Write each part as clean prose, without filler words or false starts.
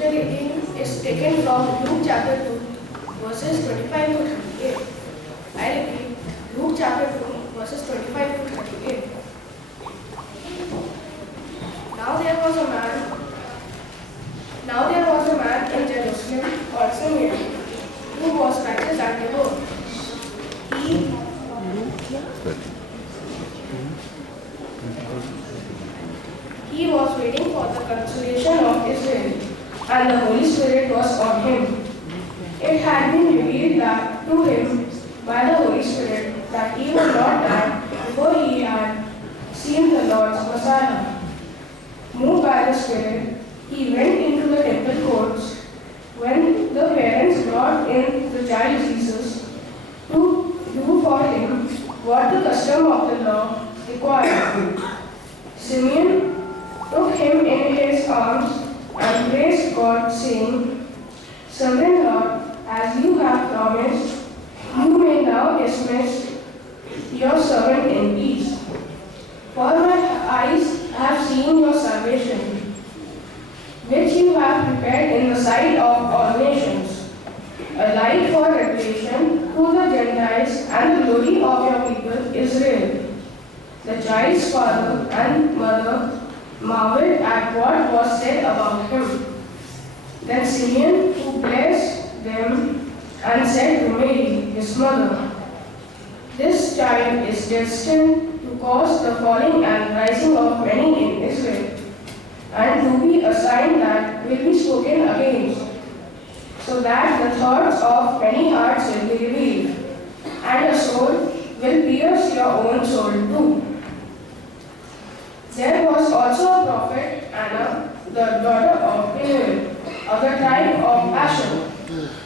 scripture reading is taken from Luke chapter 2, verses 25 to 38. I repeat, Luke chapter 2, verses 25 to 38. Now there was a man in Jerusalem called Simeon, who was righteous and devout. He was waiting for the consolation of Israel, and the Holy Spirit was on him. It had been revealed to him by the Holy Spirit that he would not die before he had seen the Lord's Messiah. Moved by the Spirit, he went into the temple courts. When the parents brought in the child Jesus to do for him what the custom of the law required, Simeon took him in his arms and praised God, saying, Sovereign Lord, as you have promised, you may now dismiss your servant in peace. For my eyes have seen your salvation, which you have prepared in the sight of all nations, a light for revelation to the Gentiles and the glory of your people Israel. The child's father and mother marveled at what was said about him. Then Simeon, who blessed them and said to Mary, his mother, This child is destined to cause the falling and rising of many in Israel, and to be a sign that will be spoken against, so that the thoughts of many hearts will be revealed, and a sword will pierce your own soul too. There was also a prophet, Anna, the daughter of Phanuel, of the tribe of Asher.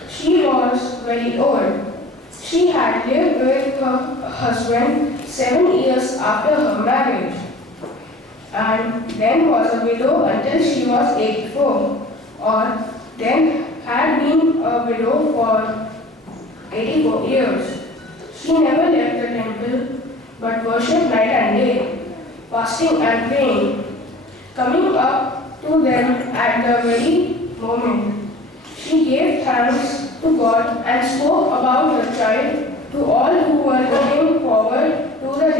She was very old. She had lived with her husband 7 years after her marriage, and then was a widow until she was 84, or then had been a widow for 84 years. She never left the temple, but worshipped night and day, fasting and praying. Coming up to them at the very moment, she gave thanks to God and spoke about the child to all who were looking forward to the